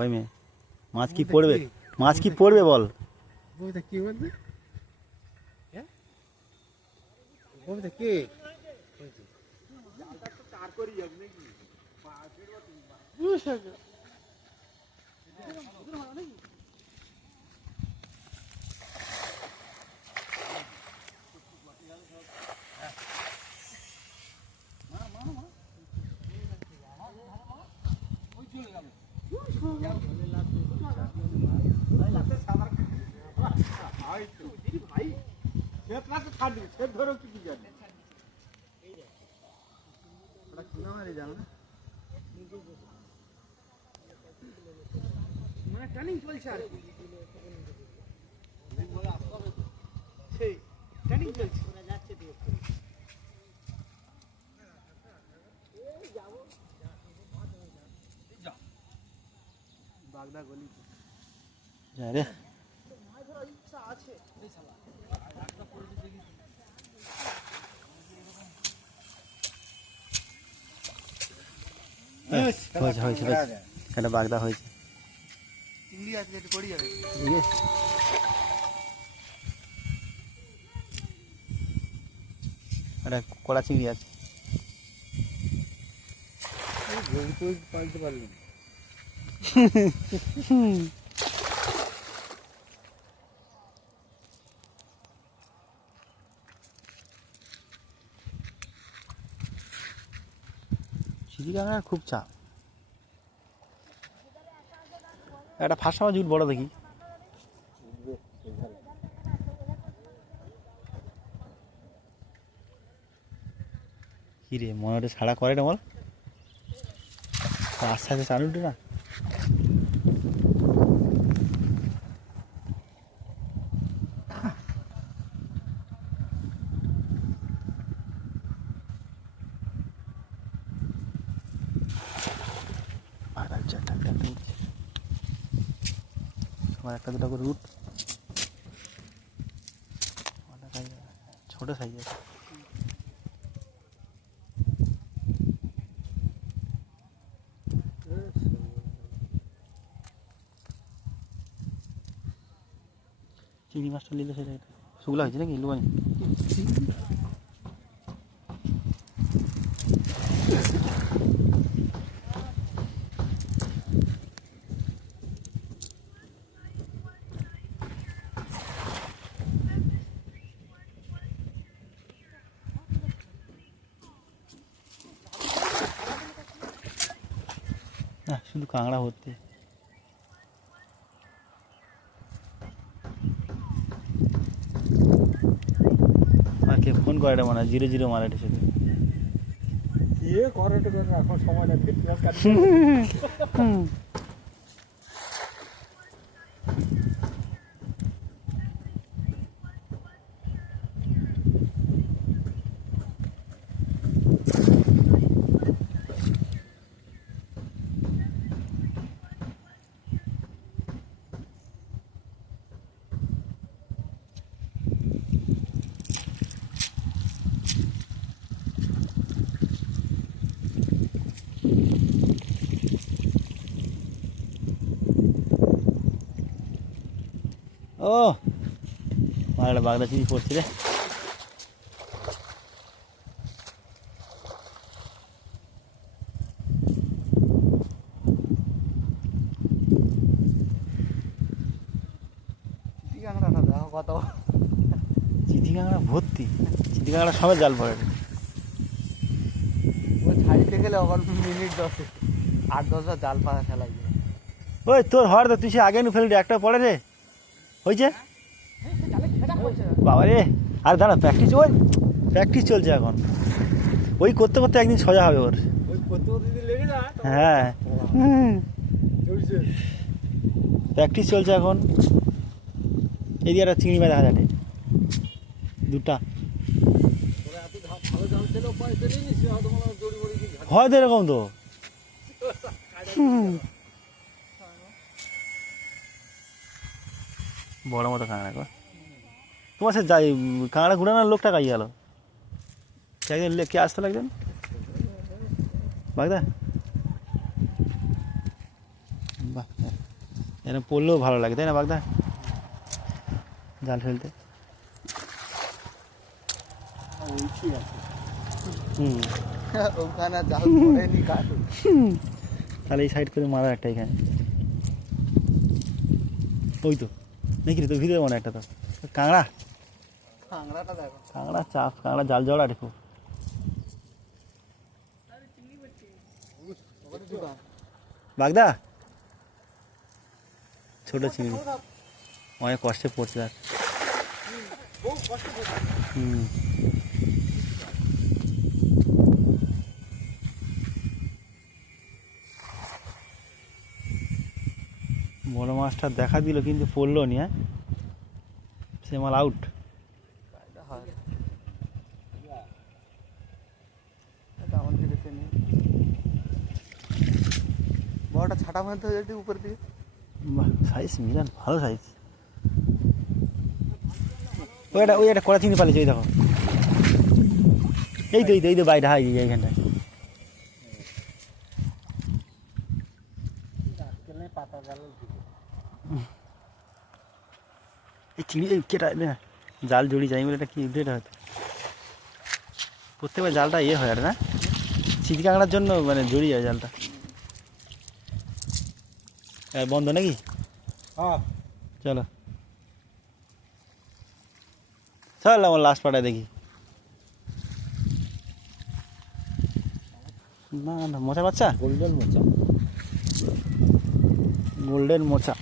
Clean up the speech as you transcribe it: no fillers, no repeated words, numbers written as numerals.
ওই মেয়ে মাছ কি পড়বে, মাছ কি পড়বে বল। কি বলবে কি ট্রেনিং চলছে আর কি সেই ট্রেনিং চলছে যাচ্ছে বাগদা গলি যা রে মাছ ধরার ইচ্ছা আছে হয়েছে একটা বাগদা হয়েছে। চিংড়ি আজকে একটু পড়ে যাবে একটা কড়া চিংড়ি আছে। পালতে পারলাম চিংড়ি কাঁকড়ার খুব চাপ। একটা ফাঁসা জুট বড় দেখি। কি রে মনে হচ্ছে ছাড়া করে না বল, আস্তে আস্তে চালু উঠে না। আমার একটা দুটো করে রুট ছোট সাইজ আছে। চিংড়ি মাছটা নিলে সেটা শুকলা হয়েছে নাকি লুবানি? না শুধু কাঁকড়া ভর্তি। আর কে ফোন করে এটা মানে 0-0 মারে এটা শুধু করে এখন সময় না ভেটকি মাছ কাটতে ও আমার একটা বাগদা চিংড়ি পড়ছে রে। কাঁকড়াটা দেখো কত চিঠি কাঁকড়া ভর্তি, চিঠি কাঁকড়া সবাই জাল পড়ে। ওই ছাড়িতে গেলে ওখান মিনিট 10 8-10 জাল পাতা ফেলাই যায়। ওই তোর হর তো তুই সে আগে নু ফেললি একটা পড়ে রে হয়েছে বাবা রে। আর দাঁড়া প্র্যাকটিস, ওই প্র্যাকটিস চলছে এখন, ওই করতে করতে একদিন সোজা হবে ওর। হ্যাঁ প্র্যাকটিস চলছে এখন। এই দিয়ে একটা চিংড়ি মাছ দেখা যাবে দুটা হয়তো এরকম তো। বড় মতো কাঁকড়া গো, তোমার সে যাই কাঁকড়া ঘুরানোর লোকটা কাই গেল, কে আসতে লাগবেন বাগদা বাহ। এরকম পড়লেও ভালো লাগে, তাই না বাগদা? জাল ফেলতে। হুম, ওখানে জাল পড়েনি কাটু। তাহলে এই সাইড করে মারা একটা এখানে। ওই তো নাকি রে, তো ভিতরে মনে একটা তো কাঁকড়া। কাঁকড়াটা দেখো। কাঁকড়া চাপ, কাঁকড়া জাল জড়া রেখো। বাগদা ছোট চিংড়ি, অনেক কষ্টে পড়ছে তার। হুম, বড় মাছটা দেখা দিল কিন্তু পড়লো নি। হ্যাঁ, সে মাল আউট। বড়টা ছাটা মারতে হয়ে যাচ্ছে উপর দিকে। সাইজ মিলান ভালো সাইজ। ওই একটা কড়া চিংড়ি পালিয়েছে, ওই দেখো। এই তো বাইরে, হাই এইখানটায়। এই চিংড়ি কেটা না জাল জড়ি যাই বলে, এটা কি এটা হয়তো প্রত্যেকবার জালটা ইয়ে হয় আর না, চিঠি কাঁকড়ার জন্য মানে জড়ি যায় জালটা। বন্ধ নাকি? হ্যাঁ, চলো চল আমার লাস্ট পাটায় দেখি। না না, মোচা বাচ্চা, গোল্ডেন মোচা। গোল্ডেন মোচা।